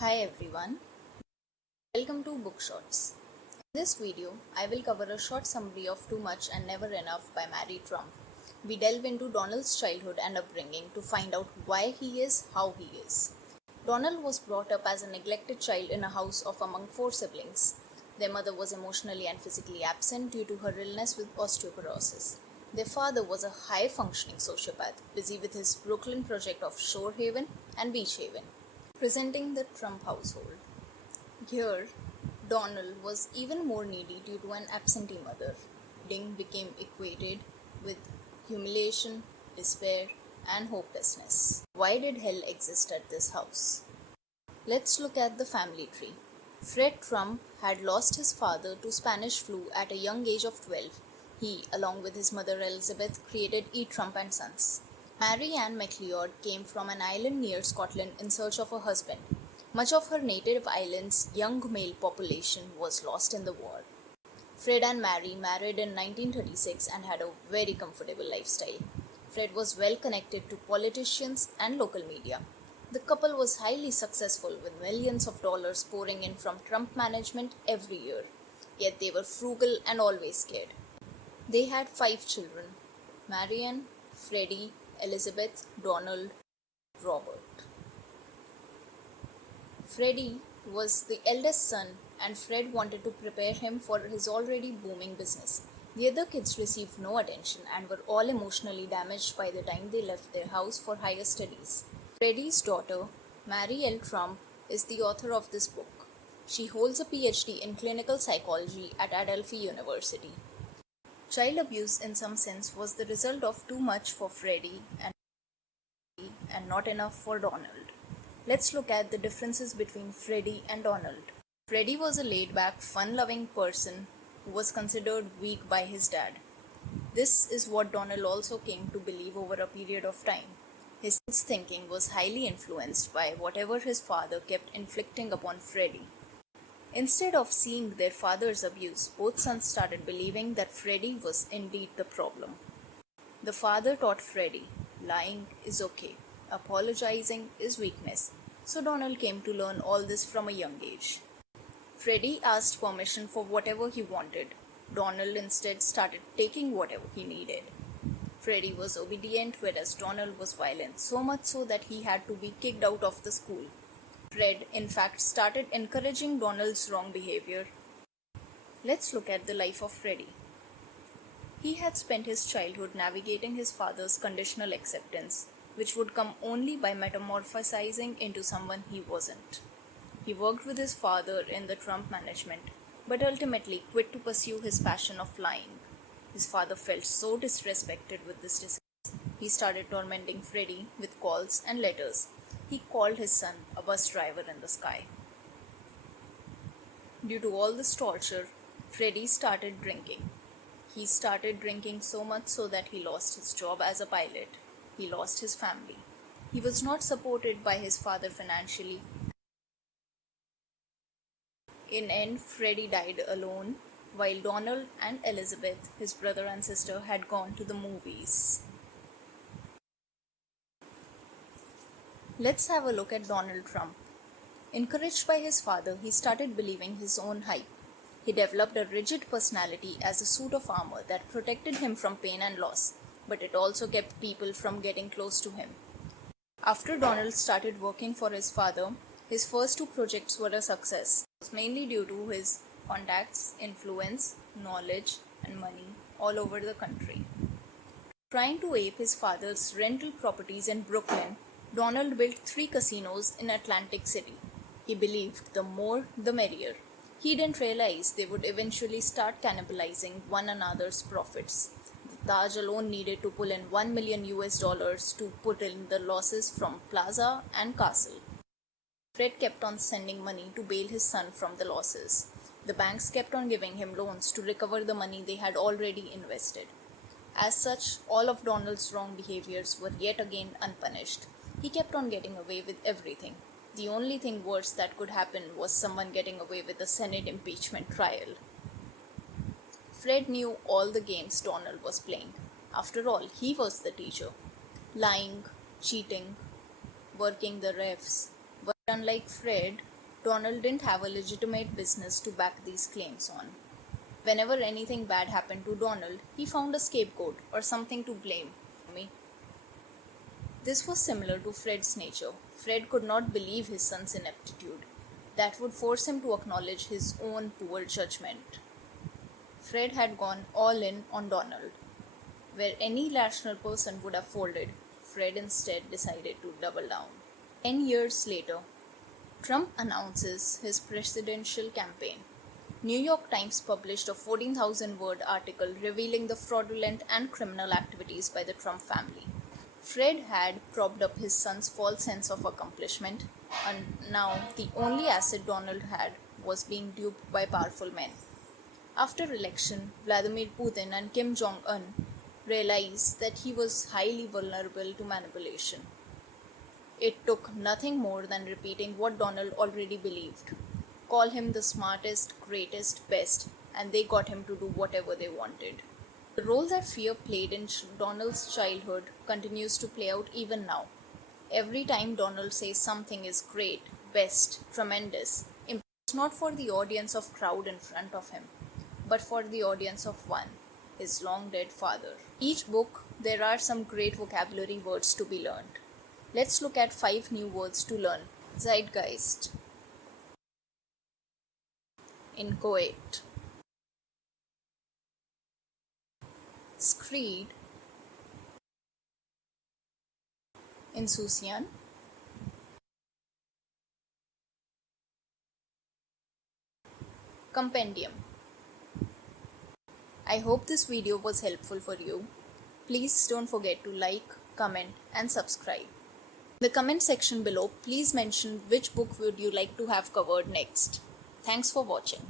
Hi everyone, welcome to BookShots. In this video, I will cover a short summary of Too Much and Never Enough by Mary Trump. We delve into Donald's childhood and upbringing to find out why he is how he is. Donald was brought up as a neglected child in a house of among four siblings. Their mother was emotionally and physically absent due to her illness with osteoporosis. Their father was a high functioning sociopath, busy with his Brooklyn project of Shore Haven and Beach Haven. Presenting the Trump household. Here, Donald was even more needy due to an absentee mother. Ding became equated with humiliation, despair, and hopelessness. Why did hell exist at this house? Let's look at the family tree. Fred Trump had lost his father to Spanish flu at a young age of 12. He, along with his mother Elizabeth, created E. Trump and Sons. Mary Ann MacLeod came from an island near Scotland in search of a husband. Much of her native island's young male population was lost in the war. Fred and Mary married in 1936 and had a very comfortable lifestyle. Fred was well connected to politicians and local media. The couple was highly successful with millions of dollars pouring in from Trump management every year. Yet they were frugal and always scared. They had 5 children: Marianne, Freddy, Elizabeth, Donald, Robert. Freddy was the eldest son, and Fred wanted to prepare him for his already booming business. The other kids received no attention and were all emotionally damaged by the time they left their house for higher studies. Freddy's daughter, Mary L. Trump, is the author of this book. She holds a PhD in clinical psychology at Adelphi University. Child abuse, in some sense, was the result of too much for Freddy and not enough for Donald. Let's look at the differences between Freddy and Donald. Freddy was a laid-back, fun-loving person who was considered weak by his dad. This is what Donald also came to believe over a period of time. His thinking was highly influenced by whatever his father kept inflicting upon Freddy. Instead of seeing their father's abuse, both sons started believing that Freddy was indeed the problem. The father taught Freddy, lying is okay, apologizing is weakness, so Donald came to learn all this from a young age. Freddy asked permission for whatever he wanted. Donald instead started taking whatever he needed. Freddy was obedient, whereas Donald was violent, so much so that he had to be kicked out of the school. Fred, in fact, started encouraging Donald's wrong behavior. Let's look at the life of Freddy. He had spent his childhood navigating his father's conditional acceptance, which would come only by metamorphosizing into someone he wasn't. He worked with his father in the Trump management, but ultimately quit to pursue his passion of flying. His father felt so disrespected with this decision. He started tormenting Freddy with calls and letters. He called his son a bus driver in the sky. Due to all this torture, Freddy started drinking. He started drinking so much so that he lost his job as a pilot. He lost his family. He was not supported by his father financially. In end, Freddy died alone, while Donald and Elizabeth, his brother and sister, had gone to the movies. Let's have a look at Donald Trump. Encouraged by his father, he started believing his own hype. He developed a rigid personality as a suit of armor that protected him from pain and loss, but it also kept people from getting close to him. After Donald started working for his father, his first 2 projects were a success. It was mainly due to his contacts, influence, knowledge, and money all over the country. Trying to ape his father's rental properties in Brooklyn, Donald built 3 casinos in Atlantic City. He believed the more, the merrier. He didn't realize they would eventually start cannibalizing one another's profits. The Taj alone needed to pull in $1 million to put in the losses from Plaza and Castle. Fred kept on sending money to bail his son from the losses. The banks kept on giving him loans to recover the money they had already invested. As such, all of Donald's wrong behaviors were yet again unpunished. He kept on getting away with everything. The only thing worse that could happen was someone getting away with a Senate impeachment trial. Fred knew all the games Donald was playing. After all, he was the teacher. Lying, cheating, working the refs, Unlike Fred, Donald didn't have a legitimate business to back these claims on. Whenever anything bad happened to Donald, he found a scapegoat or something to blame. This was similar to Fred's nature. Fred could not believe his son's ineptitude. That would force him to acknowledge his own poor judgment. Fred had gone all in on Donald. Where any rational person would have folded, Fred instead decided to double down. 10 years later, Trump announces his presidential campaign. New York Times published a 14,000-word article revealing the fraudulent and criminal activities by the Trump family. Fred had propped up his son's false sense of accomplishment, and now the only asset Donald had was being duped by powerful men. After election, Vladimir Putin and Kim Jong-un realized that he was highly vulnerable to manipulation. It took nothing more than repeating what Donald already believed. Call him the smartest, greatest, best, and they got him to do whatever they wanted. The role that fear played in Donald's childhood continues to play out even now. Every time Donald says something is great, best, tremendous, it's not for the audience of crowd in front of him, but for the audience of one, his long dead father. Each book, there are some great vocabulary words to be learned. Let's look at 5 new words to learn. Zeitgeist, inchoate, screed, insouciant, compendium. I hope this video was helpful for you. Please don't forget to like, comment and subscribe. In the comment section below, please mention which book would you like to have covered next. Thanks for watching.